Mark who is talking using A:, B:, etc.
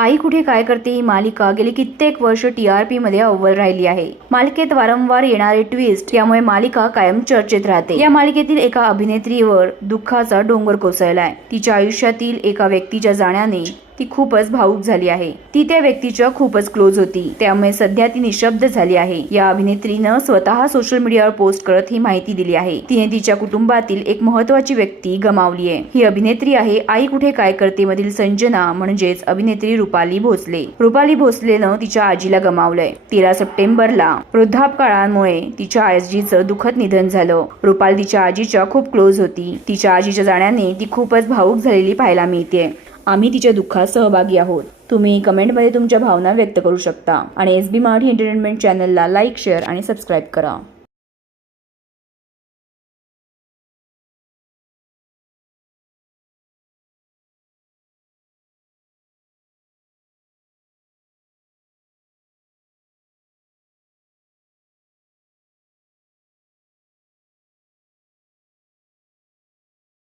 A: आई कुठे काय करते ही मालिका गेली कित्येक वर्ष टी आरमध्ये अव्वल राहिली आहे. मालिकेत वारंवार येणारे ट्विस्ट यामुळे मालिका कायम चर्चेत राहते. या मालिकेतील एका अभिनेत्रीवर दुःखाचा डोंगर कोसळलाय. तिच्या आयुष्यातील एका व्यक्तीच्या जाण्याने ती खूपच भावूक झाली आहे. ती त्या व्यक्तीच्या खूपच क्लोज होती. त्यामुळे सध्या ती निशब्द झाली आहे. या अभिनेत्रीनं स्वतः सोशल मीडियावर पोस्ट करत ही माहिती दिली आहे. तिने तिच्या कुटुंबातील एक महत्वाची व्यक्ती गमावली आहे. ही अभिनेत्री आहे आई कुठे काय करते मधील संजना म्हणजेच अभिनेत्री रुपाली भोसले. रुपाली भोसलेनं तिच्या आजीला गमावलंय. तेरा सप्टेंबरला वृद्धापकाळामुळे तिच्या आजीचं दुःखद निधन झालं. रुपाली तिच्या आजीच्या खूप क्लोज होती. तिच्या आजीच्या जाण्याने ती खूपच भावूक झालेली पाहायला मिळते आम्ही तिच्या दुःखात सहभागी आहोत. तुम्ही कमेंटमध्ये तुमच्या भावना व्यक्त करू शकता. आणि एस बी मराठी एंटरटेनमेंट चॅनलला लाईक शेअर आणि सबस्क्राईब करा.